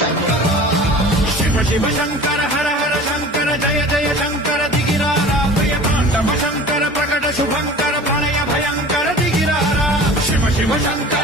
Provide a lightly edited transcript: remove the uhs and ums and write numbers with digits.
शिव शिव शंकर हर हर शंकर जय जय शंकर दिगिरारा प्रिय तांडव शंकर प्रकट शुभंकर प्रणय भयंकर दिगिरारा शिव शिव शंकर